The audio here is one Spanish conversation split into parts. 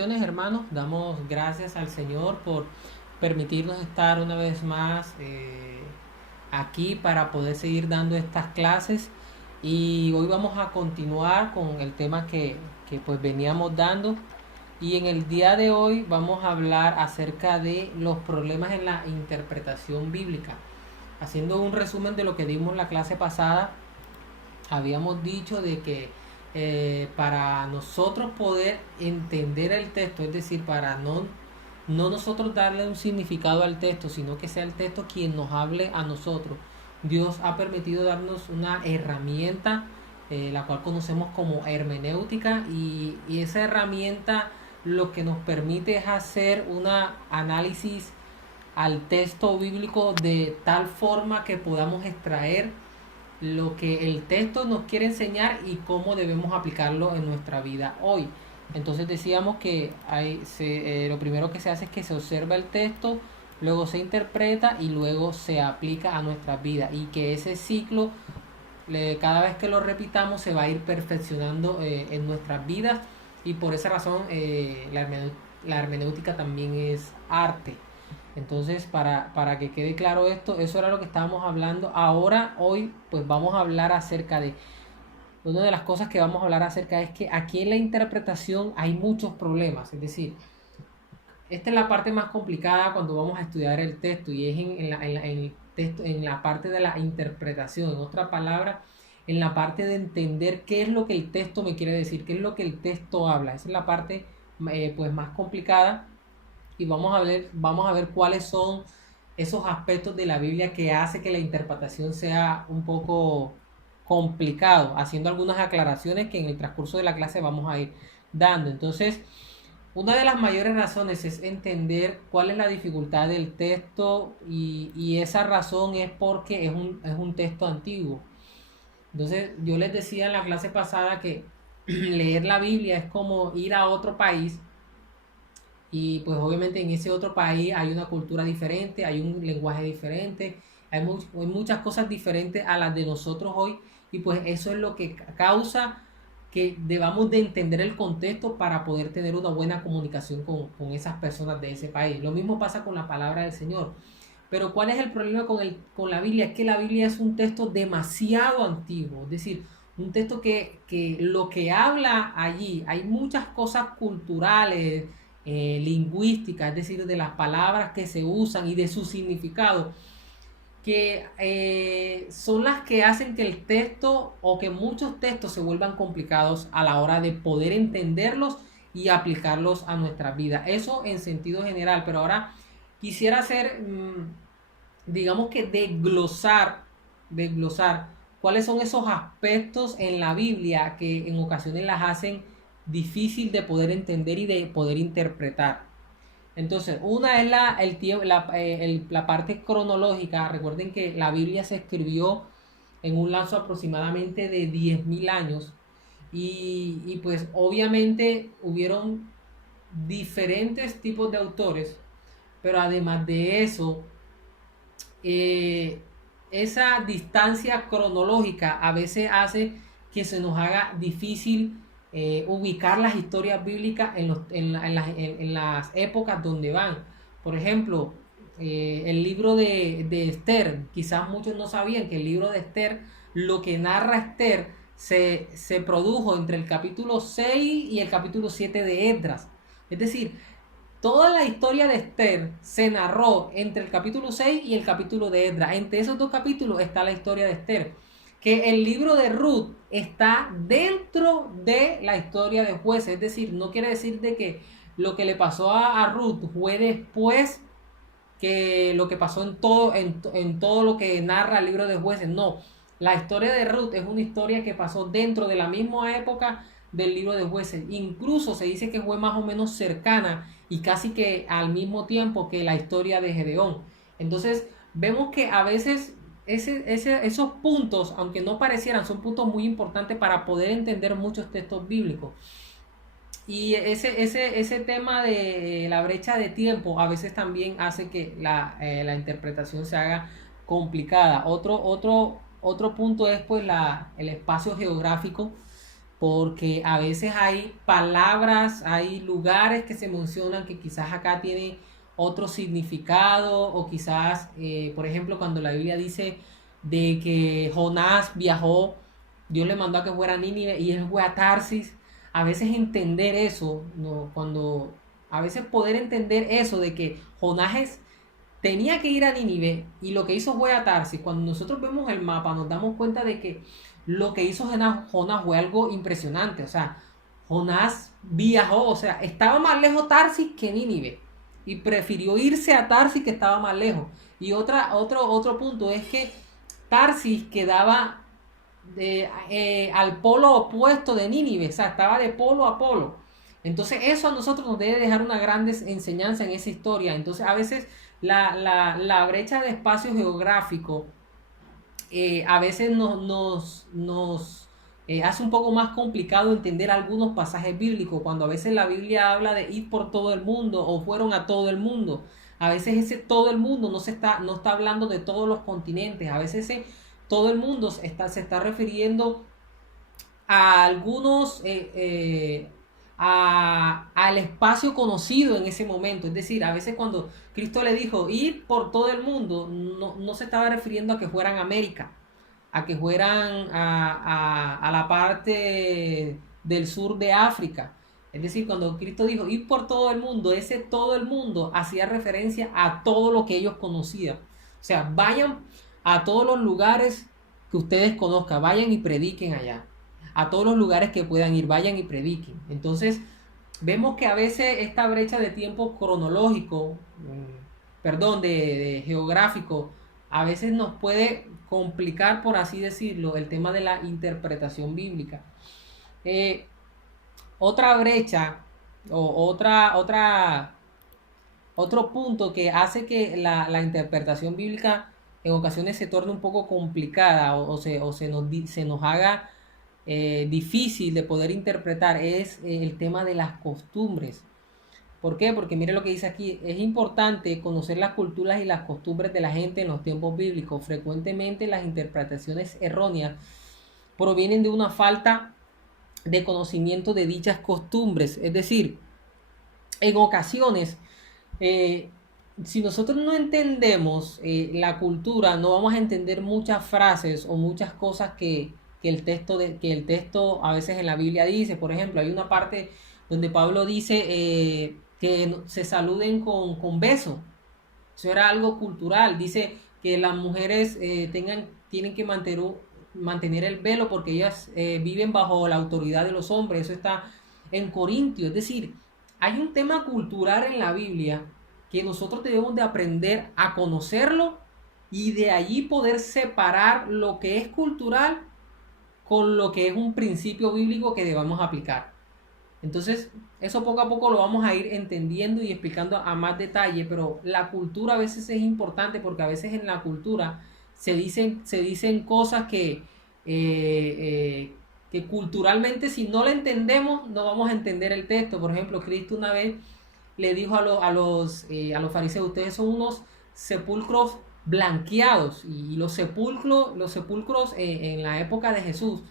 bendiciones, hermanos. Damos gracias al Señor por permitirnos estar una vez más aquí para poder seguir dando estas clases. Y hoy vamos a continuar con el tema que pues veníamos dando. Y en el día de hoy vamos a hablar acerca de los problemas en la interpretación bíblica. Haciendo un resumen de lo que dimos la clase pasada, habíamos dicho de que para nosotros poder entender el texto, es decir, para no nosotros darle un significado al texto, sino que sea el texto quien nos hable a nosotros, Dios ha permitido darnos una herramienta, la cual conocemos como hermenéutica, y esa herramienta lo que nos permite es hacer un análisis al texto bíblico de tal forma que podamos extraer lo que el texto nos quiere enseñar y cómo debemos aplicarlo en nuestra vida hoy. Entonces decíamos que lo primero que se hace es que se observa el texto, luego se interpreta y luego se aplica a nuestras vidas, y que ese ciclo, cada vez que lo repitamos, se va a ir perfeccionando en nuestras vidas, y por esa razón la hermenéutica también es arte. Entonces, para que quede claro esto, eso era lo que estábamos hablando. Ahora, hoy, pues vamos a hablar acerca de... Una de las cosas que vamos a hablar acerca es que aquí en la interpretación hay muchos problemas. Es decir, esta es la parte más complicada cuando vamos a estudiar el texto, y es en la parte de la interpretación. En otra palabra, en la parte de entender qué es lo que el texto me quiere decir, qué es lo que el texto habla. Esa es la parte pues más complicada, y vamos a ver cuáles son esos aspectos de la Biblia que hace que la interpretación sea un poco complicado, haciendo algunas aclaraciones que en el transcurso de la clase vamos a ir dando. Entonces, una de las mayores razones es entender cuál es la dificultad del texto, y esa razón es porque es un texto antiguo. Entonces, yo les decía en la clase pasada que leer la Biblia es como ir a otro país, y pues obviamente en ese otro país hay una cultura diferente, hay un lenguaje diferente, hay muchas cosas diferentes a las de nosotros hoy, y pues eso es lo que causa que debamos de entender el contexto para poder tener una buena comunicación con esas personas de ese país. Lo mismo pasa con la palabra del Señor. Pero ¿cuál es el problema con la Biblia? Es que la Biblia es un texto demasiado antiguo, es decir, un texto que lo que habla allí, hay muchas cosas culturales, lingüísticas, es decir, de las palabras que se usan y de su significado, que son las que hacen que el texto, o que muchos textos, se vuelvan complicados a la hora de poder entenderlos y aplicarlos a nuestras vidas. Eso en sentido general, pero ahora quisiera hacer, digamos que desglosar cuáles son esos aspectos en la Biblia que en ocasiones las hacen difícil de poder entender y de poder interpretar. Entonces, una es la parte cronológica. Recuerden que la Biblia se escribió en un lapso aproximadamente de 10.000 años, y pues obviamente hubieron diferentes tipos de autores, pero además de eso, eh, esa distancia cronológica a veces hace que se nos haga difícil ubicar las historias bíblicas en las épocas donde van. Por ejemplo, el libro de Esther, quizás muchos no sabían que el libro de Esther, lo que narra Esther, se produjo entre el capítulo 6 y el capítulo 7 de Esdras. Es decir, toda la historia de Esther se narró entre el capítulo 6 y el capítulo de Esdras. Entre esos dos capítulos está la historia de Esther. Que el libro de Ruth está dentro de la historia de Jueces. Es decir, no quiere decir de que lo que le pasó a Ruth fue después que lo que pasó en todo lo que narra el libro de Jueces. No, la historia de Ruth es una historia que pasó dentro de la misma época del libro de Jueces. Incluso se dice que fue más o menos cercana y casi que al mismo tiempo que la historia de Gedeón. Entonces vemos que a veces esos puntos, aunque no parecieran, son puntos muy importantes para poder entender muchos textos bíblicos. Y ese tema de la brecha de tiempo a veces también hace que la interpretación se haga complicada. Otro punto es pues el espacio geográfico, porque a veces hay palabras, hay lugares que se mencionan que quizás acá tienen otro significado, o quizás, por ejemplo, cuando la Biblia dice de que Jonás viajó, Dios le mandó a que fuera a Nínive y él fue a Tarsis. A veces entender eso, ¿no? A veces poder entender eso de que tenía que ir a Nínive y lo que hizo fue a Tarsis. Cuando nosotros vemos el mapa nos damos cuenta de que lo que hizo Jonás fue algo impresionante. O sea, Jonás viajó, o sea, estaba más lejos Tarsis que Nínive y prefirió irse a Tarsis, que estaba más lejos. Y otro punto es que Tarsis quedaba al polo opuesto de Nínive, o sea, estaba de polo a polo. Entonces eso a nosotros nos debe dejar una gran enseñanza en esa historia. Entonces a veces la brecha de espacio geográfico a veces nos hace un poco más complicado entender algunos pasajes bíblicos, cuando a veces la Biblia habla de ir por todo el mundo o fueron a todo el mundo. A veces ese todo el mundo no está hablando de todos los continentes. A veces ese todo el mundo se está refiriendo a algunos, al espacio conocido en ese momento. Es decir, a veces cuando Cristo le dijo ir por todo el mundo, no se estaba refiriendo a que fueran a América, a que fueran a la parte del sur de África. Es decir, cuando Cristo dijo ir por todo el mundo, ese todo el mundo hacía referencia a todo lo que ellos conocían. O sea, vayan a todos los lugares que ustedes conozcan, vayan y prediquen allá. A todos los lugares que puedan ir, vayan y prediquen. Entonces, vemos que a veces esta brecha de tiempo cronológico, perdón, de geográfico, a veces nos puede complicar, por así decirlo, el tema de la interpretación bíblica. Eh, Otra brecha o otro punto que hace que la interpretación bíblica en ocasiones se torne un poco complicada, se nos haga difícil de poder interpretar, es el tema de las costumbres. ¿Por qué? Porque mire lo que dice aquí: es importante conocer las culturas y las costumbres de la gente en los tiempos bíblicos. Frecuentemente las interpretaciones erróneas provienen de una falta de conocimiento de dichas costumbres. Es decir, en ocasiones, eh, si nosotros no entendemos la cultura, no vamos a entender muchas frases o muchas cosas que el texto a veces en la Biblia dice. Por ejemplo, hay una parte donde Pablo dice que se saluden con beso. Eso era algo cultural. Dice que las mujeres tienen que mantener el velo porque ellas viven bajo la autoridad de los hombres. Eso está en Corintios. Es decir, hay un tema cultural en la Biblia que nosotros debemos de aprender a conocerlo y de allí poder separar lo que es cultural con lo que es un principio bíblico que debamos aplicar. Entonces, eso poco a poco lo vamos a ir entendiendo y explicando a más detalle, pero la cultura a veces es importante porque a veces en la cultura se dicen cosas que culturalmente, si no la entendemos, no vamos a entender el texto. Por ejemplo, Cristo una vez le dijo a los fariseos: ustedes son unos sepulcros blanqueados. Y los sepulcros en la época de Jesús,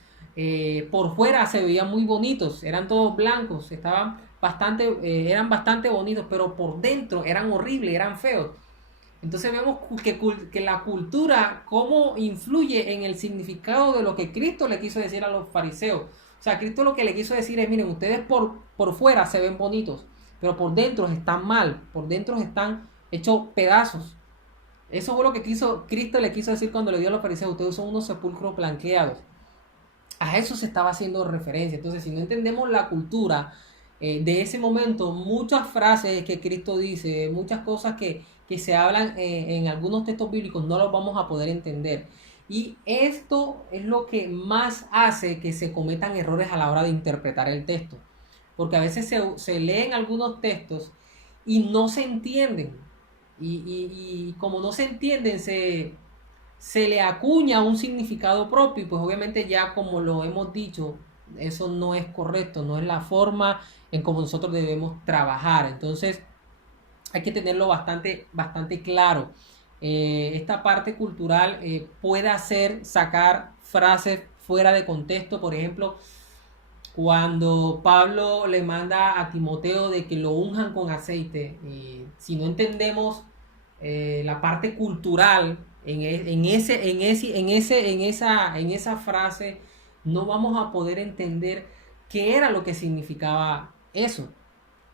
por fuera se veían muy bonitos, eran todos blancos, eran bastante bonitos, pero por dentro eran horribles, eran feos. Entonces vemos que la cultura, cómo influye en el significado de lo que Cristo le quiso decir a los fariseos. O sea, Cristo lo que le quiso decir es: miren, ustedes por fuera se ven bonitos, pero por dentro están mal, por dentro están hechos pedazos. Eso fue lo que Cristo le quiso decir cuando le dio a los fariseos: ustedes son unos sepulcros blanqueados. A eso se estaba haciendo referencia. Entonces, si no entendemos la cultura de ese momento, muchas frases que Cristo dice, muchas cosas que se hablan en algunos textos bíblicos, no los vamos a poder entender. Y esto es lo que más hace que se cometan errores a la hora de interpretar el texto. Porque a veces se leen algunos textos y no se entienden. Y como no se entienden, se le acuña un significado propio, y pues obviamente, ya como lo hemos dicho, eso no es correcto, no es la forma en como nosotros debemos trabajar. Entonces hay que tenerlo bastante claro. Esta parte cultural puede hacer sacar frases fuera de contexto. Por ejemplo, cuando Pablo le manda a Timoteo de que lo unjan con aceite, y si no entendemos la parte cultural en esa frase, no vamos a poder entender qué era lo que significaba eso.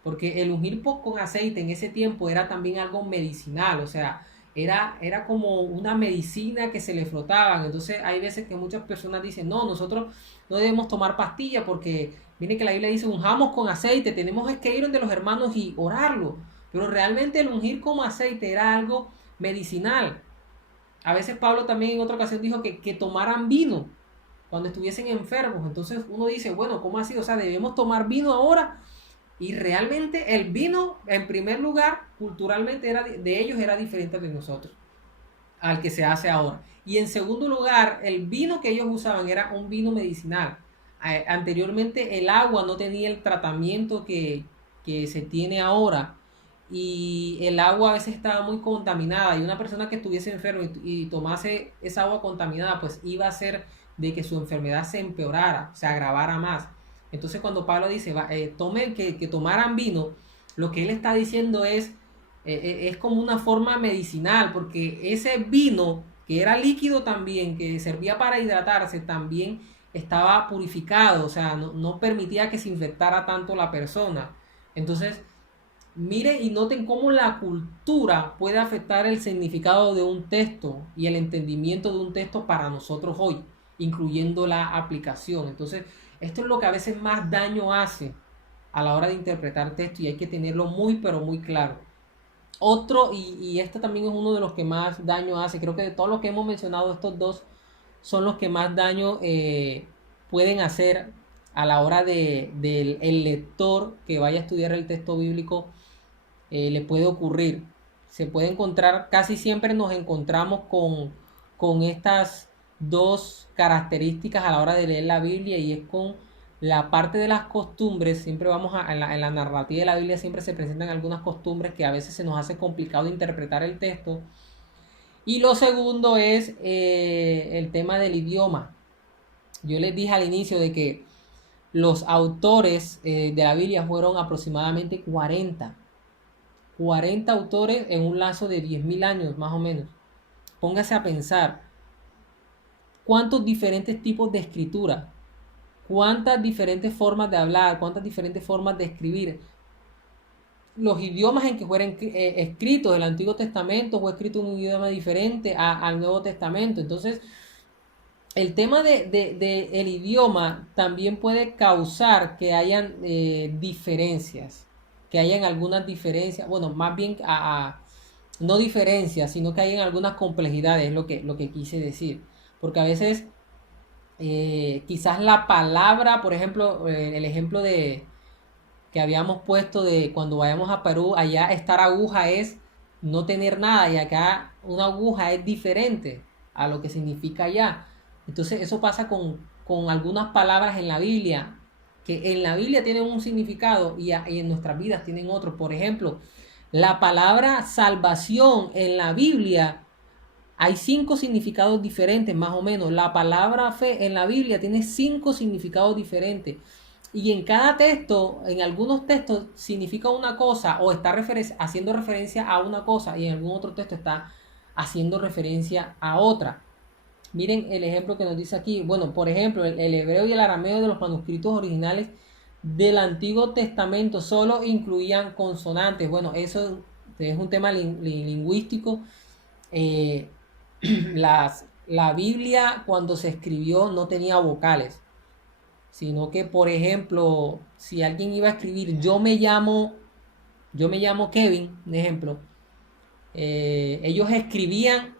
Porque el ungir con aceite en ese tiempo era también algo medicinal, o sea, era como una medicina que se le frotaban. Entonces hay veces que muchas personas dicen, no, nosotros no debemos tomar pastillas porque viene que la Biblia dice, unjamos con aceite, tenemos que ir donde los hermanos y orarlo. Pero realmente el ungir con aceite era algo medicinal. A veces Pablo también en otra ocasión dijo que tomaran vino cuando estuviesen enfermos. Entonces uno dice, bueno, ¿cómo así? O sea, debemos tomar vino ahora. Y realmente el vino, en primer lugar, culturalmente de ellos era diferente de nosotros, al que se hace ahora. Y en segundo lugar, el vino que ellos usaban era un vino medicinal. Anteriormente el agua no tenía el tratamiento que se tiene ahora. Y el agua a veces estaba muy contaminada. Y una persona que estuviese enferma y tomase esa agua contaminada, pues iba a hacer de que su enfermedad se empeorara, se agravara más. Entonces cuando Pablo dice, que tomaran vino, lo que él está diciendo es como una forma medicinal, porque ese vino, que era líquido también, que servía para hidratarse, también estaba purificado, o sea, no permitía que se infectara tanto la persona. Entonces, mire y noten cómo la cultura puede afectar el significado de un texto y el entendimiento de un texto para nosotros hoy, incluyendo la aplicación. Entonces, esto es lo que a veces más daño hace a la hora de interpretar texto y hay que tenerlo muy, pero muy claro. Otro, y este también es uno de los que más daño hace, creo que de todos los que hemos mencionado, estos dos son los que más daño pueden hacer a la hora del el lector que vaya a estudiar el texto bíblico, le puede ocurrir. Se puede encontrar, casi siempre nos encontramos con estas dos características a la hora de leer la Biblia, y es con la parte de las costumbres. Siempre en la narrativa de la Biblia siempre se presentan algunas costumbres que a veces se nos hace complicado interpretar el texto. Y lo segundo es el tema del idioma. Yo les dije al inicio de que los autores de la Biblia fueron aproximadamente 40 autores en un lazo de 10.000 años más o menos. Póngase a pensar cuántos diferentes tipos de escritura, cuántas diferentes formas de hablar, cuántas diferentes formas de escribir. Los idiomas en que fueron escritos, el Antiguo Testamento fue escrito en un idioma diferente al Nuevo Testamento. Entonces, el tema el idioma también puede causar que hayan diferencias, que hayan algunas diferencias, bueno, más bien no diferencias, sino que hayan algunas complejidades, es lo que quise decir. Porque a veces quizás la palabra, por ejemplo, el ejemplo que habíamos puesto de cuando vayamos a Perú, allá estar aguja es no tener nada, y acá una aguja es diferente a lo que significa allá. Entonces eso pasa con algunas palabras en la Biblia, que en la Biblia tienen un significado y en nuestras vidas tienen otro. Por ejemplo, la palabra salvación en la Biblia hay 5 significados diferentes más o menos. La palabra fe en la Biblia tiene 5 significados diferentes. Y en cada texto, en algunos textos significa una cosa o está haciendo referencia a una cosa, y en algún otro texto está haciendo referencia a otra. Miren el ejemplo que nos dice aquí. Bueno, por ejemplo, el hebreo y el arameo de los manuscritos originales del Antiguo Testamento solo incluían consonantes. Bueno, eso es un tema lingüístico. Eh, la Biblia cuando se escribió no tenía vocales, sino que, por ejemplo, si alguien iba a escribir yo me llamo Kevin, un ejemplo, ellos escribían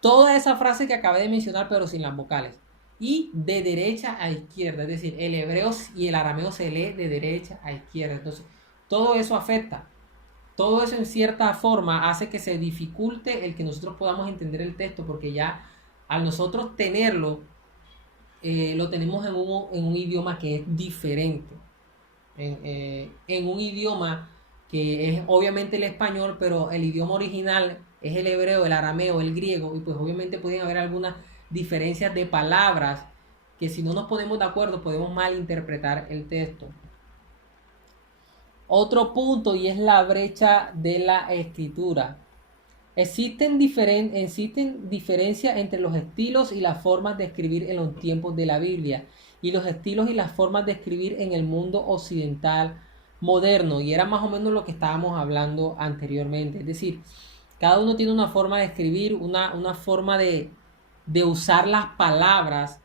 toda esa frase que acabé de mencionar, pero sin las vocales. Y de derecha a izquierda, es decir, el hebreo y el arameo se lee de derecha a izquierda. Entonces, todo eso afecta. Todo eso en cierta forma hace que se dificulte el que nosotros podamos entender el texto, porque ya al nosotros tenerlo, lo tenemos en un idioma que es diferente. En un idioma que es obviamente el español, pero el idioma original es el hebreo, el arameo, el griego, y pues obviamente pueden haber algunas diferencias de palabras que si no nos ponemos de acuerdo podemos malinterpretar el texto. Otro punto, y es la brecha de la escritura. Existen diferencias entre los estilos y las formas de escribir en los tiempos de la Biblia y los estilos y las formas de escribir en el mundo occidental moderno. Y era más o menos lo que estábamos hablando anteriormente. Es decir, cada uno tiene una forma de escribir, una forma de usar las palabras.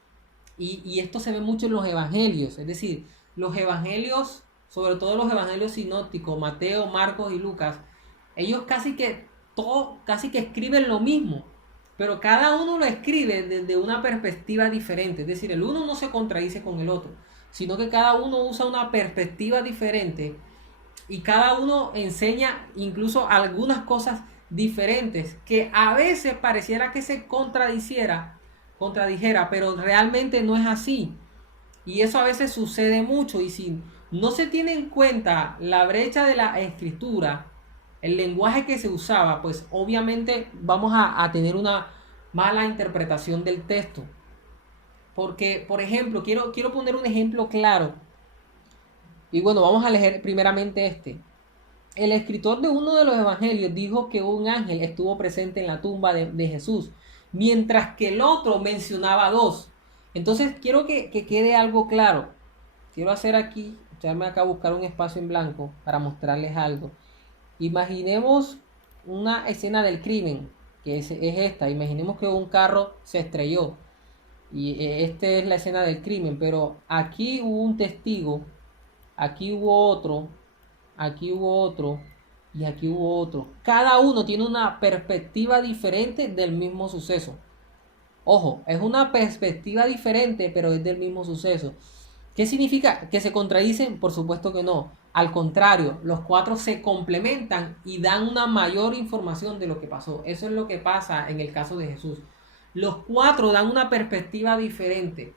Y esto se ve mucho en los evangelios. Es decir, los evangelios, sobre todo los evangelios sinópticos, Mateo, Marcos y Lucas, ellos casi que escriben lo mismo, pero cada uno lo escribe desde una perspectiva diferente. Es decir, el uno no se contradice con el otro, sino que cada uno usa una perspectiva diferente y cada uno enseña incluso algunas cosas diferentes que a veces pareciera que se contradijera, pero realmente no es así. Y eso a veces sucede mucho, y si no se tiene en cuenta la brecha de la escritura, el lenguaje que se usaba, pues obviamente vamos a tener una mala interpretación del texto. Porque, por ejemplo, quiero poner un ejemplo claro. Y bueno, vamos a leer primeramente este. El escritor de uno de los evangelios dijo que un ángel estuvo presente en la tumba de Jesús, mientras que el otro mencionaba dos. Entonces quiero que quede algo claro. Quiero hacer aquí, echarme acá a buscar un espacio en blanco para mostrarles algo. Imaginemos una escena del crimen, que es esta. Imaginemos que un carro se estrelló y esta es la escena del crimen, pero aquí hubo un testigo, aquí hubo otro, aquí hubo otro y aquí hubo otro. Cada uno tiene una perspectiva diferente del mismo suceso. Ojo, es una perspectiva diferente, pero es del mismo suceso. ¿Qué significa? ¿Que se contradicen? Por supuesto que no. Al contrario, los cuatro se complementan y dan una mayor información de lo que pasó. Eso es lo que pasa en el caso de Jesús. Los cuatro dan una perspectiva diferente,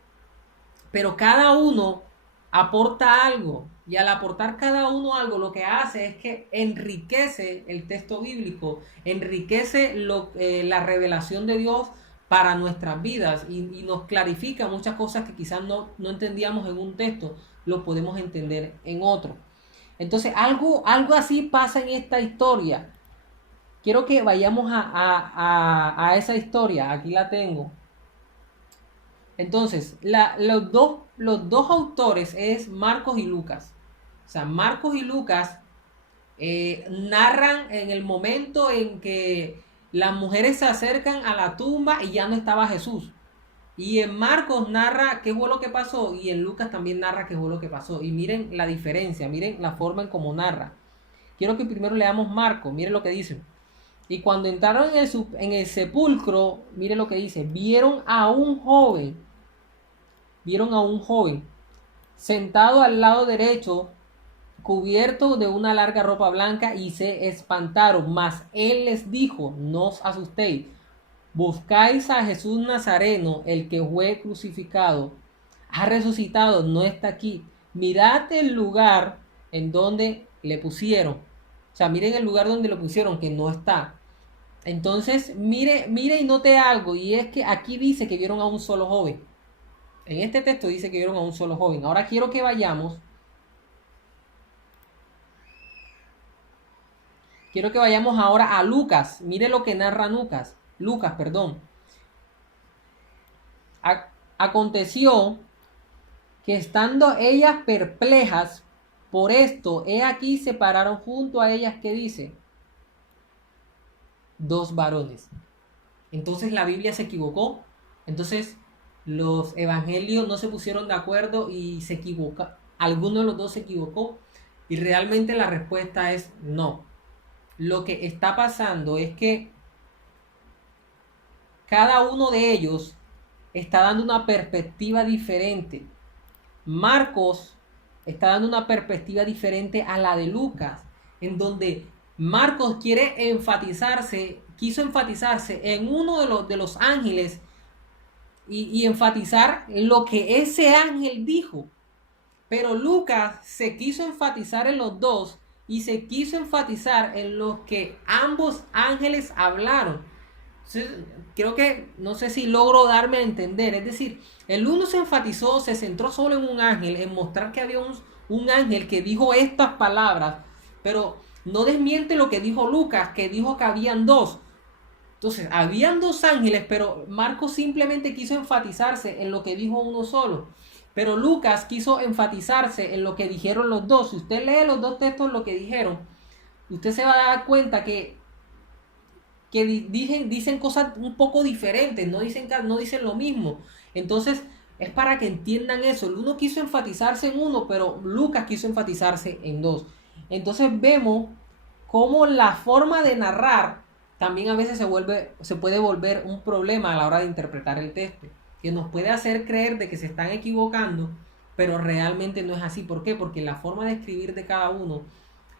pero cada uno aporta algo. Y al aportar cada uno algo, lo que hace es que enriquece el texto bíblico, enriquece la revelación de Dios para nuestras vidas y nos clarifica muchas cosas que quizás no entendíamos en un texto, lo podemos entender en otro. Entonces, algo así pasa en esta historia. Quiero que vayamos a esa historia. Aquí la tengo. Entonces, los dos autores es Marcos y Lucas. O sea, Marcos y Lucas narran en el momento en que las mujeres se acercan a la tumba y ya no estaba Jesús. Y en Marcos narra qué fue lo que pasó y en Lucas también narra qué fue lo que pasó. Y miren la diferencia, miren la forma en cómo narra. Quiero que primero leamos Marcos, miren lo que dice. Y cuando entraron en el sepulcro, miren lo que dice, vieron a un joven sentado al lado derecho, cubierto de una larga ropa blanca, y se espantaron. Mas él les dijo, no os asustéis, buscáis a Jesús Nazareno, el que fue crucificado. Ha resucitado, no está aquí. Mirad el lugar en donde le pusieron. O sea, miren el lugar donde lo pusieron, que no está. Entonces, mire y note algo, y es que aquí dice que vieron a un solo joven. En este texto dice que vieron a un solo joven. Ahora quiero que vayamos ahora a Lucas. Mire lo que narra Lucas, perdón. Aconteció que estando ellas perplejas por esto, he aquí se pararon junto a ellas, ¿qué dice? Dos varones. Entonces la Biblia se equivocó. Entonces los evangelios no se pusieron de acuerdo y se equivoca. Alguno de los dos se equivocó. Y realmente la respuesta es no. Lo que está pasando es que cada uno de ellos está dando una perspectiva diferente. Marcos está dando una perspectiva diferente a la de Lucas, en donde Marcos quiso enfatizarse en uno de los ángeles y enfatizar lo que ese ángel dijo. Pero Lucas se quiso enfatizar en los dos y se quiso enfatizar en lo que ambos ángeles hablaron. Entonces, creo que, no sé si logro darme a entender, es decir, el uno se enfatizó, se centró solo en un ángel, en mostrar que había un ángel que dijo estas palabras, pero no desmiente lo que dijo Lucas, que dijo que habían dos. Entonces, habían dos ángeles, pero Marcos simplemente quiso enfatizarse en lo que dijo uno solo. Pero Lucas quiso enfatizarse en lo que dijeron los dos. Si usted lee los dos textos, lo que dijeron, usted se va a dar cuenta que dicen cosas un poco diferentes, no dicen lo mismo. Entonces, es para que entiendan eso. El uno quiso enfatizarse en uno, pero Lucas quiso enfatizarse en dos. Entonces vemos cómo la forma de narrar también a veces se puede volver un problema a la hora de interpretar el texto, que nos puede hacer creer de que se están equivocando, pero realmente no es así. ¿Por qué? Porque la forma de escribir de cada uno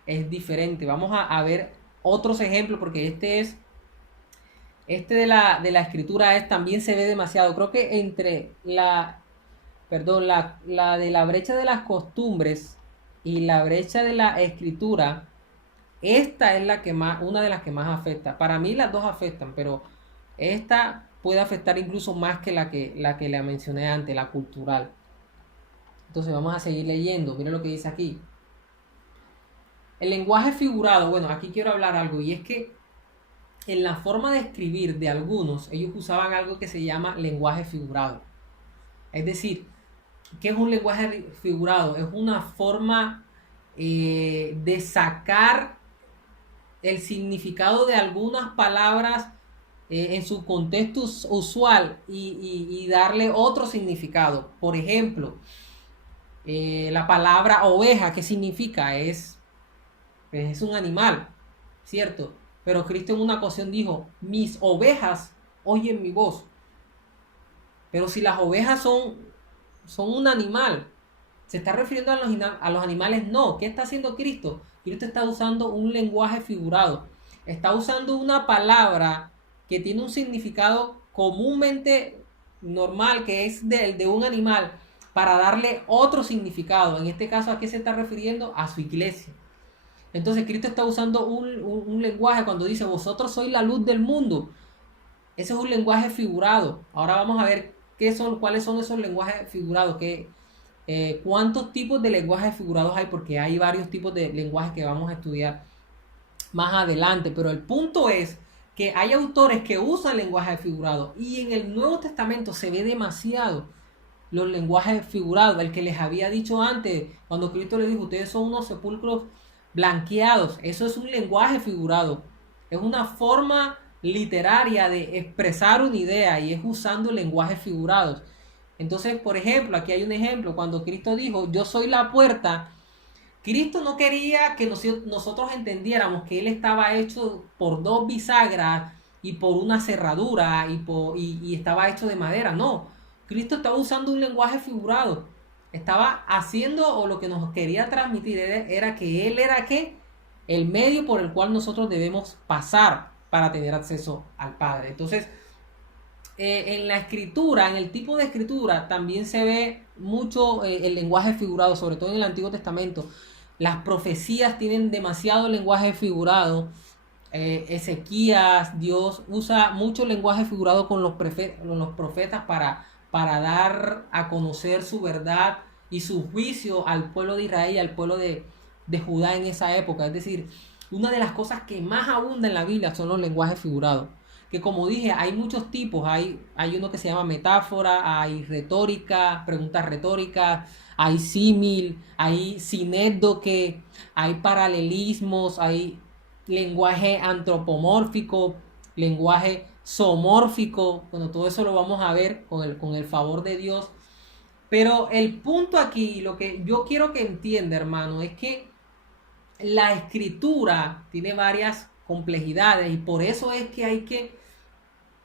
es diferente. Vamos a ver otros ejemplos, porque este de la escritura también se ve demasiado. Creo que entre la de la brecha de las costumbres y la brecha de la escritura, esta es una de las que más afecta. Para mí las dos afectan, pero esta puede afectar incluso más que la que le mencioné antes, la cultural. Entonces vamos a seguir leyendo. Mira lo que dice aquí. El lenguaje figurado. Bueno, aquí quiero hablar algo, y es que en la forma de escribir de algunos, ellos usaban algo que se llama lenguaje figurado. Es decir, ¿qué es un lenguaje figurado? Es una forma de sacar el significado de algunas palabras en su contexto usual y darle otro significado. Por ejemplo, la palabra oveja, ¿qué significa? Es un animal, ¿cierto? Pero Cristo en una ocasión dijo, mis ovejas oyen mi voz. Pero si las ovejas son un animal, ¿se está refiriendo a los animales? No. ¿Qué está haciendo Cristo? Cristo está usando un lenguaje figurado. Está usando una palabra que tiene un significado comúnmente normal, que es de un animal, para darle otro significado. En este caso, ¿a qué se está refiriendo? A su iglesia. Entonces Cristo está usando un lenguaje cuando dice, vosotros sois la luz del mundo. Ese es un lenguaje figurado. Ahora vamos a ver cuáles son esos lenguajes figurados, cuántos tipos de lenguajes figurados hay, porque hay varios tipos de lenguajes que vamos a estudiar más adelante. Pero el punto es que hay autores que usan lenguaje figurado, y en el Nuevo Testamento se ve demasiado los lenguajes figurados. El que les había dicho antes, cuando Cristo les dijo, ustedes son unos sepulcros blanqueados, eso es un lenguaje figurado, es una forma literaria de expresar una idea, y es usando lenguajes figurados. Entonces, por ejemplo, aquí hay un ejemplo, cuando Cristo dijo, yo soy la puerta. Cristo no quería que nosotros entendiéramos que Él estaba hecho por dos bisagras y por una cerradura y estaba hecho de madera. No, Cristo estaba usando un lenguaje figurado. Estaba haciendo, o lo que nos quería transmitir era que Él era ¿qué? El medio por el cual nosotros debemos pasar para tener acceso al Padre. Entonces, en la escritura, en el tipo de escritura, también se ve mucho el lenguaje figurado, sobre todo en el Antiguo Testamento. Las profecías tienen demasiado lenguaje figurado. Ezequías, Dios usa mucho lenguaje figurado con los profetas para dar a conocer su verdad y su juicio al pueblo de Israel y al pueblo de Judá en esa época. Es decir, una de las cosas que más abunda en la Biblia son los lenguajes figurados. Que, como dije, hay muchos tipos. Hay uno que se llama metáfora, hay retórica, preguntas retóricas, hay símil, hay sinécdoque, hay paralelismos, hay lenguaje antropomórfico, lenguaje zoomórfico. Bueno, todo eso lo vamos a ver con el favor de Dios. Pero el punto aquí, lo que yo quiero que entienda, hermano, es que la escritura tiene varias complejidades, y por eso es que hay que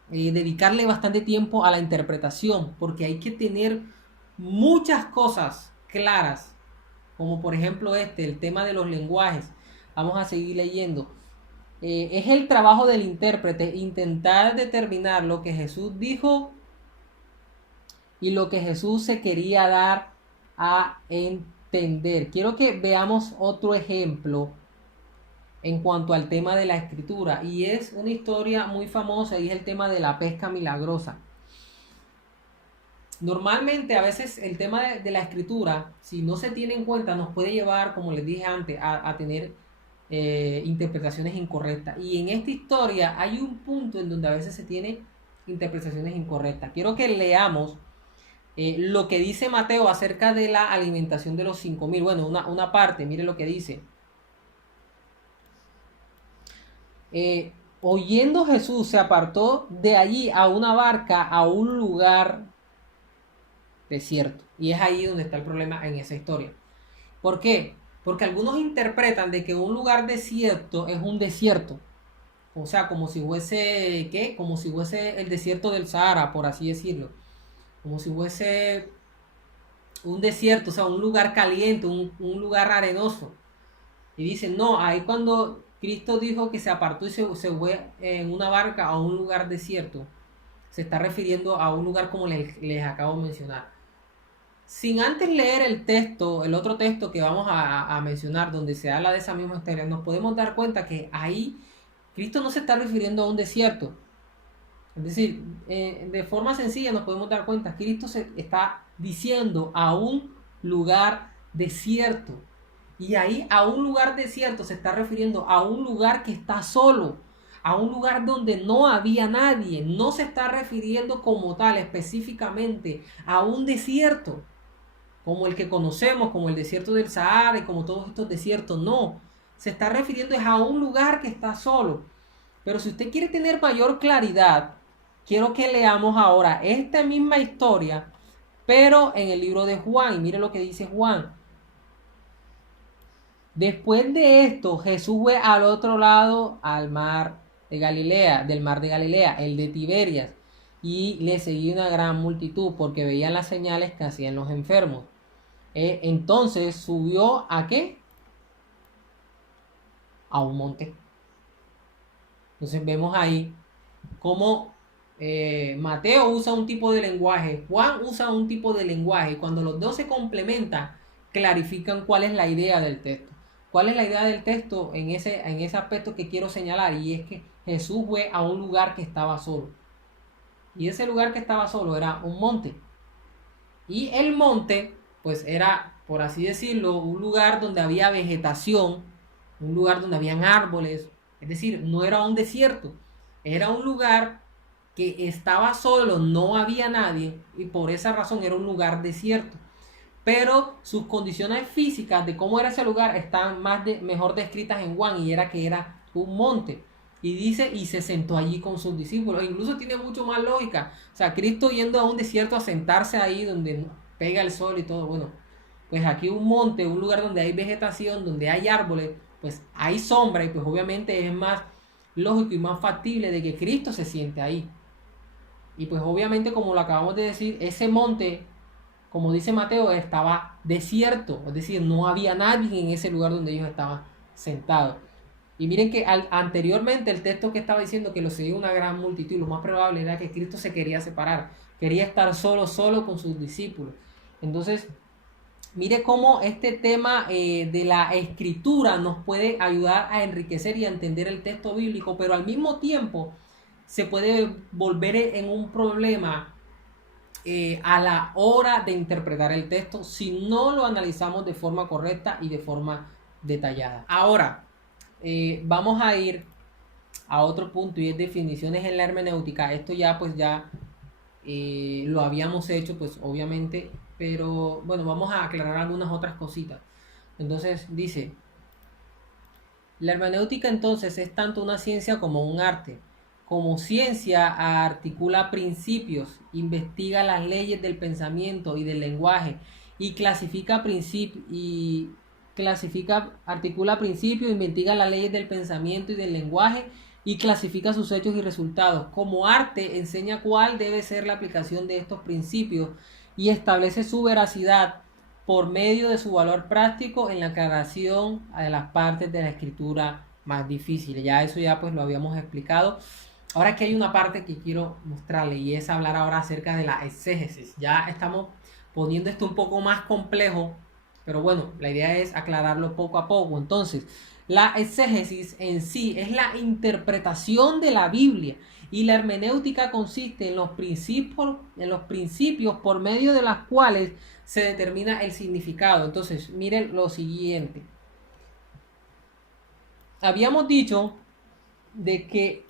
dedicarle bastante tiempo a la interpretación, porque hay que tener muchas cosas claras, como por ejemplo el tema de los lenguajes. Vamos a seguir leyendo. Es el trabajo del intérprete intentar determinar lo que Jesús dijo y lo que Jesús se quería dar a entender. Quiero que veamos otro ejemplo en cuanto al tema de la escritura, y es una historia muy famosa y es el tema de la pesca milagrosa. Normalmente a veces el tema de la escritura, si no se tiene en cuenta, nos puede llevar, como les dije antes, a tener interpretaciones incorrectas. Y en esta historia hay un punto en donde a veces se tiene interpretaciones incorrectas. Quiero que leamos lo que dice Mateo acerca de la alimentación de los 5.000. Bueno, una parte, mire lo que dice. Oyendo Jesús se apartó de allí a una barca a un lugar desierto. Y es ahí donde está el problema en esa historia. ¿Por qué? Porque algunos interpretan de que un lugar desierto es un desierto. O sea, como si fuese, ¿qué? Como si fuese el desierto del Sahara, por así decirlo. Como si fuese un desierto, o sea, un lugar caliente, un lugar arenoso. Y dicen, no, ahí cuando Cristo dijo que se apartó y se fue en una barca a un lugar desierto, se está refiriendo a un lugar como les acabo de mencionar. Sin antes leer el texto, el otro texto que vamos a mencionar, donde se habla de esa misma historia, nos podemos dar cuenta que ahí Cristo no se está refiriendo a un desierto. Es decir, de forma sencilla nos podemos dar cuenta, Cristo se está diciendo a un lugar desierto. Y ahí a un lugar desierto se está refiriendo a un lugar que está solo, a un lugar donde no había nadie. No se está refiriendo como tal específicamente a un desierto, como el que conocemos, como el desierto del Sahara y como todos estos desiertos. No, se está refiriendo a un lugar que está solo. Pero si usted quiere tener mayor claridad, quiero que leamos ahora esta misma historia, pero en el libro de Juan. Y mire lo que dice Juan. Después de esto, Jesús fue al otro lado al mar de Galilea, del mar de Galilea, el de Tiberias, y le seguía una gran multitud porque veían las señales que hacían los enfermos. Entonces subió ¿a qué? A un monte. Entonces vemos ahí cómo Mateo usa un tipo de lenguaje, Juan usa un tipo de lenguaje, y cuando los dos se complementan, clarifican cuál es la idea del texto. ¿Cuál es la idea del texto en ese aspecto que quiero señalar? Y es que Jesús fue a un lugar que estaba solo. Y ese lugar que estaba solo era un monte. Y el monte, pues era, por así decirlo, un lugar donde había vegetación, un lugar donde habían árboles. Es decir, no era un desierto, era un lugar que estaba solo, no había nadie y por esa razón era un lugar desierto. Pero sus condiciones físicas de cómo era ese lugar están mejor descritas en Juan, y era que era un monte. Y dice, y se sentó allí con sus discípulos. Incluso tiene mucho más lógica. O sea, Cristo yendo a un desierto a sentarse ahí donde pega el sol y todo. Bueno, pues aquí un monte, un lugar donde hay vegetación, donde hay árboles, pues hay sombra, y pues obviamente es más lógico y más factible de que Cristo se siente ahí. Y pues obviamente, como lo acabamos de decir, ese monte, como dice Mateo, estaba desierto, es decir, no había nadie en ese lugar donde ellos estaban sentados. Y miren que anteriormente el texto que estaba diciendo que lo seguía una gran multitud, lo más probable era que Cristo se quería separar, quería estar solo con sus discípulos. Entonces, mire cómo este tema de la escritura nos puede ayudar a enriquecer y a entender el texto bíblico, pero al mismo tiempo se puede volver en un problema a la hora de interpretar el texto si no lo analizamos de forma correcta y de forma detallada. Ahora, vamos a ir a otro punto, y es definiciones en la hermenéutica. Esto ya pues ya lo habíamos hecho pues obviamente, pero bueno, vamos a aclarar algunas otras cositas. Entonces dice, la hermenéutica entonces es tanto una ciencia como un arte. Como ciencia articula principios, investiga las leyes del pensamiento y del lenguaje y articula principios, investiga las leyes del pensamiento y del lenguaje y clasifica sus hechos y resultados. Como arte enseña cuál debe ser la aplicación de estos principios y establece su veracidad por medio de su valor práctico en la aclaración de las partes de la escritura más difíciles. Ya eso ya pues lo habíamos explicado. Ahora que hay una parte que quiero mostrarle, y es hablar ahora acerca de la exégesis. Ya estamos poniendo esto un poco más complejo, Pero bueno, la idea es aclararlo poco a poco. Entonces, la exégesis en sí es la interpretación de la Biblia y la hermenéutica consiste en los principios por medio de las cuales se determina el significado. Entonces, miren lo siguiente. Habíamos dicho de que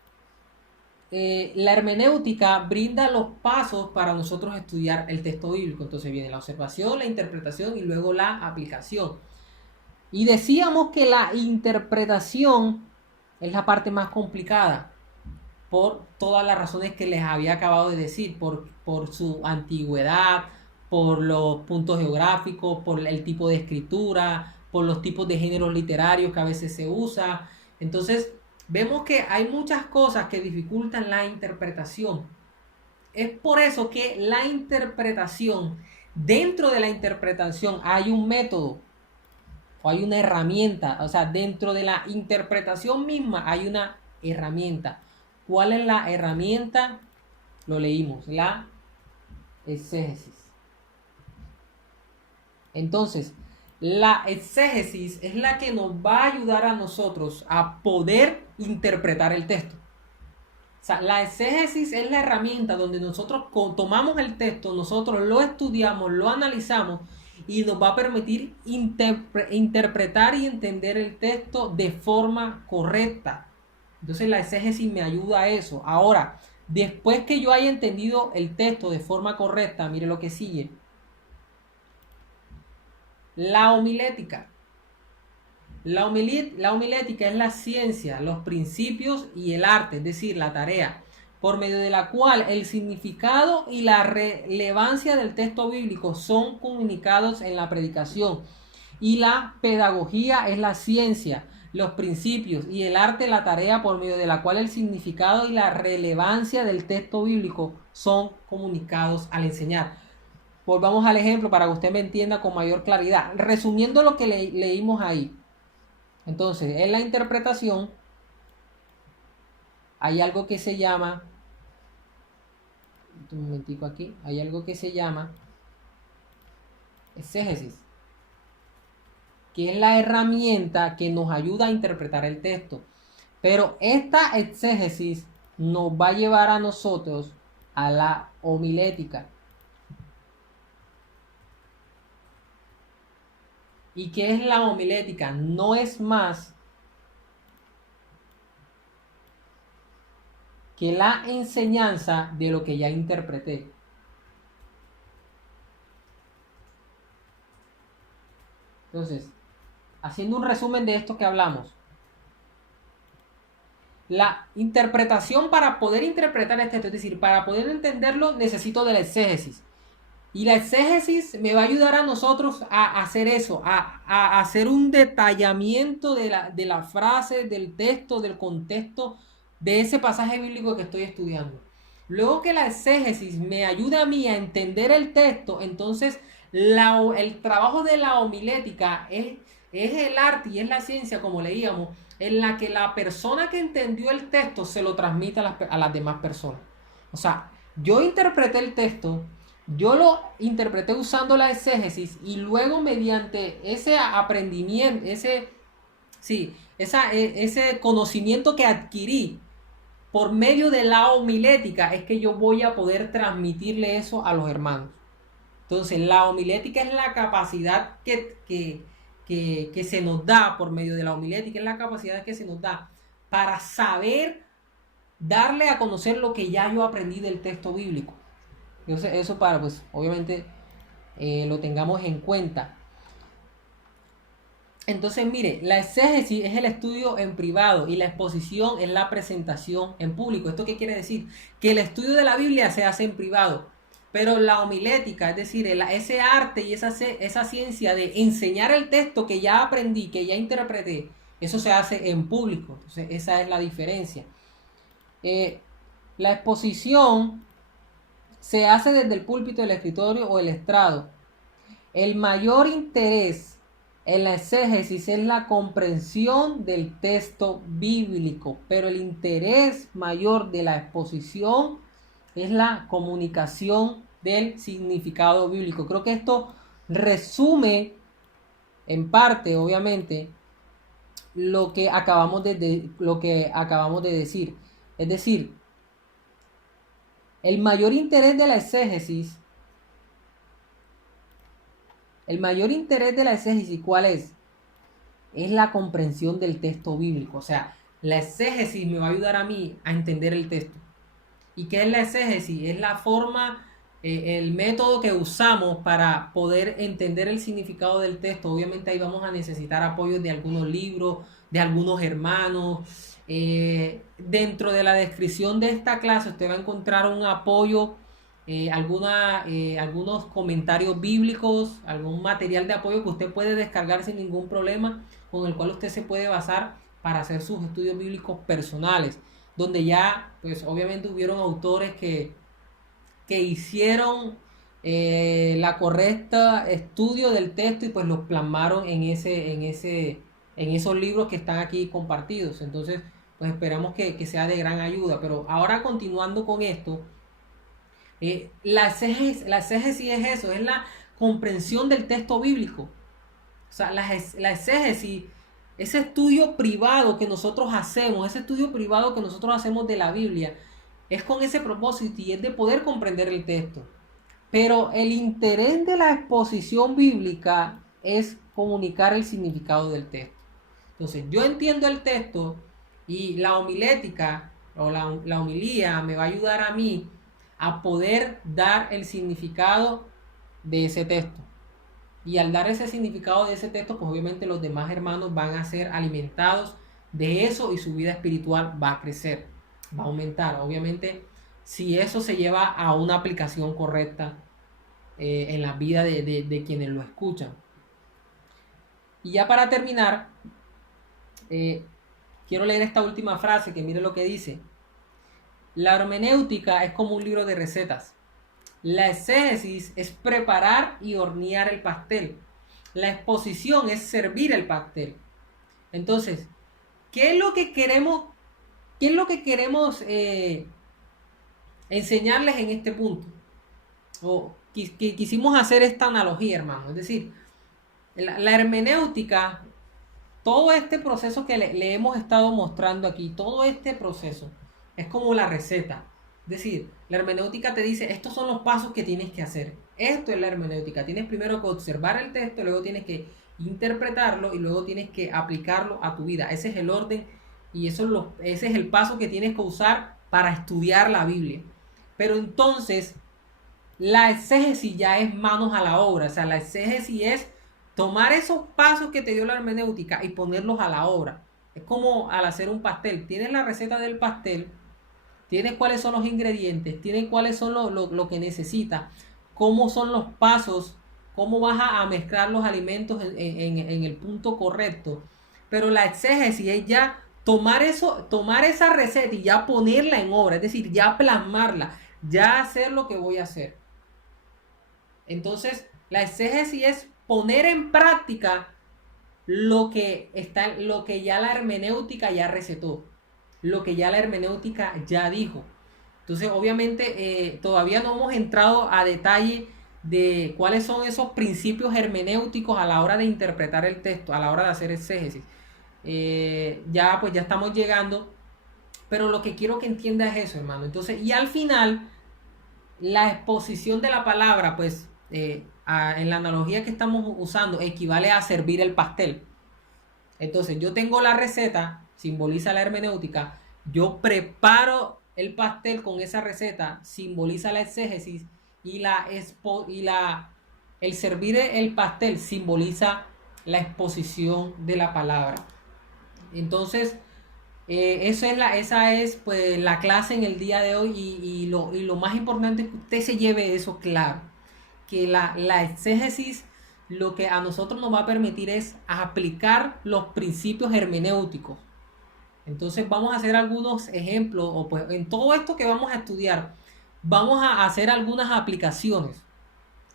la hermenéutica brinda los pasos para nosotros estudiar el texto bíblico. Entonces viene la observación, la interpretación y luego la aplicación. Y decíamos que la interpretación es la parte más complicada por todas las razones que les había acabado de decir, por su antigüedad, por los puntos geográficos, por el tipo de escritura, por los tipos de géneros literarios que a veces se usa. Entonces, vemos que hay muchas cosas que dificultan la interpretación. Es por eso que la interpretación, dentro de la interpretación hay un método o hay una herramienta. O sea, dentro de la interpretación misma hay una herramienta. ¿Cuál es la herramienta? Lo leímos, la exégesis. Entonces, la exégesis es la que nos va a ayudar a nosotros a poder interpretar el texto. O sea, la exégesis es la herramienta donde nosotros tomamos el texto, nosotros lo estudiamos, lo analizamos y nos va a permitir interpretar y entender el texto de forma correcta. Entonces la exégesis me ayuda a eso. Ahora, después que yo haya entendido el texto de forma correcta, mire lo que sigue. La homilética. La homilética es la ciencia, los principios y el arte, es decir, la tarea, por medio de la cual el significado y la relevancia del texto bíblico son comunicados en la predicación. Y la pedagogía es la ciencia, los principios y el arte, la tarea por medio de la cual el significado y la relevancia del texto bíblico son comunicados al enseñar. Volvamos al ejemplo para que usted me entienda con mayor claridad. Resumiendo lo que leímos ahí. Entonces, en la interpretación hay algo que se llama, un momentico aquí, hay algo que se llama exégesis, que es la herramienta que nos ayuda a interpretar el texto. Pero esta exégesis nos va a llevar a nosotros a la homilética. ¿Y qué es la homilética? No es más que la enseñanza de lo que ya interpreté. Entonces, haciendo un resumen de esto que hablamos, la interpretación, para poder interpretar este texto, es decir, para poder entenderlo, necesito de la exégesis. Y la exégesis me va a ayudar a nosotros a hacer eso, a hacer un detallamiento de la frase, del texto, del contexto de ese pasaje bíblico que estoy estudiando. Luego que la exégesis me ayuda a mí a entender el texto, entonces el trabajo de la homilética es el arte y es la ciencia, como leíamos, en la que la persona que entendió el texto se lo transmite a las demás personas. O sea, yo interpreté el texto, yo lo interpreté usando la exégesis y luego mediante ese aprendimiento, ese conocimiento que adquirí por medio de la homilética es que yo voy a poder transmitirle eso a los hermanos. Entonces, la homilética es la capacidad que se nos da por medio de la homilética, es la capacidad que se nos da para saber darle a conocer lo que ya yo aprendí del texto bíblico. Entonces, eso para, pues, obviamente, lo tengamos en cuenta. Entonces, mire, la exégesis es el estudio en privado y la exposición es la presentación en público. ¿Esto qué quiere decir? Que el estudio de la Biblia se hace en privado, pero la homilética, es decir, ese arte y esa ciencia de enseñar el texto que ya aprendí, que ya interpreté, eso se hace en público. Entonces, esa es la diferencia. La exposición se hace desde el púlpito, el escritorio o el estrado. El mayor interés en la exégesis es la comprensión del texto bíblico, pero el interés mayor de la exposición es la comunicación del significado bíblico. Creo que esto resume en parte, obviamente, lo que acabamos de decir. Es decir, el mayor interés de la exégesis, ¿cuál es? Es la comprensión del texto bíblico. O sea, la exégesis me va a ayudar a mí a entender el texto. ¿Y qué es la exégesis? Es la forma, el método que usamos para poder entender el significado del texto. Obviamente ahí vamos a necesitar apoyo de algunos libros, de algunos hermanos. Dentro de la descripción de esta clase usted va a encontrar un apoyo, algunos comentarios bíblicos, algún material de apoyo que usted puede descargar sin ningún problema, con el cual usted se puede basar para hacer sus estudios bíblicos personales, donde ya, pues obviamente hubieron autores que hicieron la correcta estudio del texto y pues los plasmaron en esos libros que están aquí compartidos. Entonces, pues esperamos que sea de gran ayuda. Pero ahora continuando con esto, la exégesis es eso, es la comprensión del texto bíblico. O sea, la exégesis, ese estudio privado que nosotros hacemos, de la Biblia, es con ese propósito y es de poder comprender el texto. Pero el interés de la exposición bíblica es comunicar el significado del texto. Entonces, yo entiendo el texto y la homilética o la homilía me va a ayudar a mí a poder dar el significado de ese texto. Y al dar ese significado de ese texto, pues obviamente los demás hermanos van a ser alimentados de eso y su vida espiritual va a crecer, va a aumentar. Obviamente, si eso se lleva a una aplicación correcta en la vida de quienes lo escuchan. Y ya para terminar, quiero leer esta última frase que mire lo que dice. La hermenéutica es como un libro de recetas. La exégesis es preparar y hornear el pastel. La exposición es servir el pastel. Entonces, ¿qué es lo que queremos, enseñarles en este punto? O quisimos hacer esta analogía, hermano. Es decir, la hermenéutica, todo este proceso que le hemos estado mostrando aquí, todo este proceso es como la receta. Es decir, la hermenéutica te dice, estos son los pasos que tienes que hacer. Esto es la hermenéutica. Tienes primero que observar el texto, luego tienes que interpretarlo y luego tienes que aplicarlo a tu vida. Ese es el orden y ese es el paso que tienes que usar para estudiar la Biblia. Pero entonces, la exégesis ya es manos a la obra. O sea, la exégesis es tomar esos pasos que te dio la hermenéutica y ponerlos a la obra. Es como al hacer un pastel. Tienes la receta del pastel, tienes cuáles son los ingredientes, tienes cuáles son lo que necesitas, cómo son los pasos, cómo vas a mezclar los alimentos en el punto correcto. Pero la exégesis es ya tomar esa receta y ya ponerla en obra, es decir, ya plasmarla, ya hacer lo que voy a hacer. Entonces, la exégesis es poner en práctica lo que ya la hermenéutica ya recetó, lo que ya la hermenéutica ya dijo. Entonces, obviamente, todavía no hemos entrado a detalle de cuáles son esos principios hermenéuticos a la hora de interpretar el texto, a la hora de hacer exégesis. Ya estamos llegando, pero lo que quiero que entiendas es eso, hermano. Entonces, y al final, la exposición de la palabra, pues, en la analogía que estamos usando, equivale a servir el pastel. Entonces, yo tengo la receta, simboliza la hermenéutica, yo preparo el pastel con esa receta, simboliza la exégesis, y el servir el pastel simboliza la exposición de la palabra. Entonces, esa es pues la clase en el día de hoy y lo más importante es que usted se lleve eso claro, que la exégesis lo que a nosotros nos va a permitir es aplicar los principios hermenéuticos. Entonces vamos a hacer algunos ejemplos, o pues en todo esto que vamos a estudiar, vamos a hacer algunas aplicaciones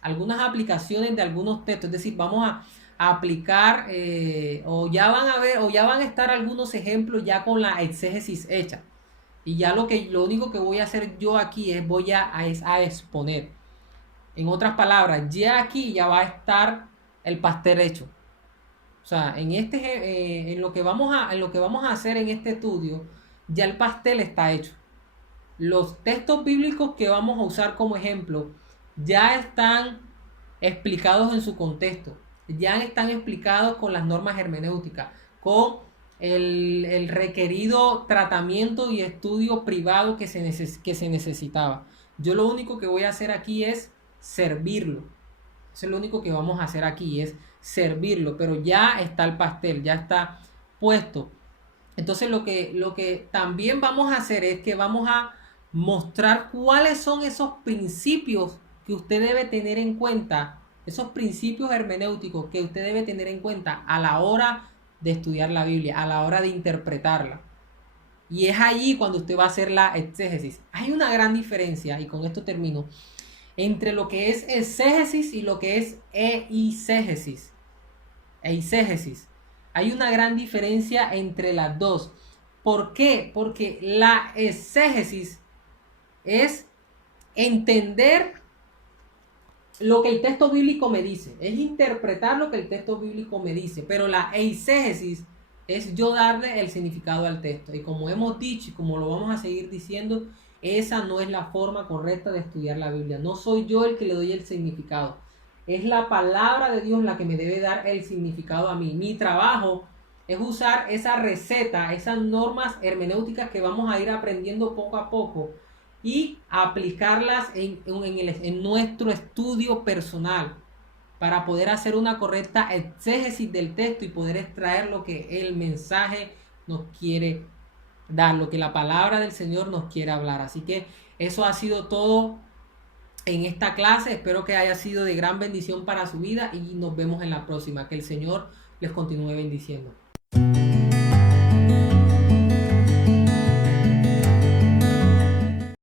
de algunos textos, es decir, vamos a aplicar, o ya van a ver, o ya van a estar algunos ejemplos ya con la exégesis hecha. Y ya lo único que voy a hacer yo aquí es voy a exponer. En otras palabras, ya aquí ya va a estar el pastel hecho. O sea, en lo que vamos a hacer en este estudio, ya el pastel está hecho. Los textos bíblicos que vamos a usar como ejemplo ya están explicados en su contexto, ya están explicados con las normas hermenéuticas, con el requerido tratamiento y estudio privado que que se necesitaba. Yo lo único que voy a hacer aquí es servirlo. Eso es lo único que vamos a hacer aquí, es servirlo, pero ya está el pastel, ya está puesto. Entonces lo que también vamos a hacer es que vamos a mostrar cuáles son esos principios que usted debe tener en cuenta, esos principios hermenéuticos que usted debe tener en cuenta a la hora de estudiar la Biblia, a la hora de interpretarla. Y es allí cuando usted va a hacer la exégesis. Hay una gran diferencia, y con esto termino, entre lo que es exégesis y lo que es eisegesis. Eisegesis. Hay una gran diferencia entre las dos. ¿Por qué? Porque la exégesis es entender lo que el texto bíblico me dice, es interpretar lo que el texto bíblico me dice, pero la eisegesis es yo darle el significado al texto. Y como hemos dicho y como lo vamos a seguir diciendo, esa no es la forma correcta de estudiar la Biblia. No soy yo el que le doy el significado. Es la palabra de Dios la que me debe dar el significado a mí. Mi trabajo es usar esa receta, esas normas hermenéuticas que vamos a ir aprendiendo poco a poco y aplicarlas en nuestro estudio personal para poder hacer una correcta exégesis del texto y poder extraer lo que el mensaje nos quiere dar, lo que la palabra del Señor nos quiere hablar. Así que eso ha sido todo en esta clase. Espero que haya sido de gran bendición para su vida y nos vemos en la próxima. Que el Señor les continúe bendiciendo.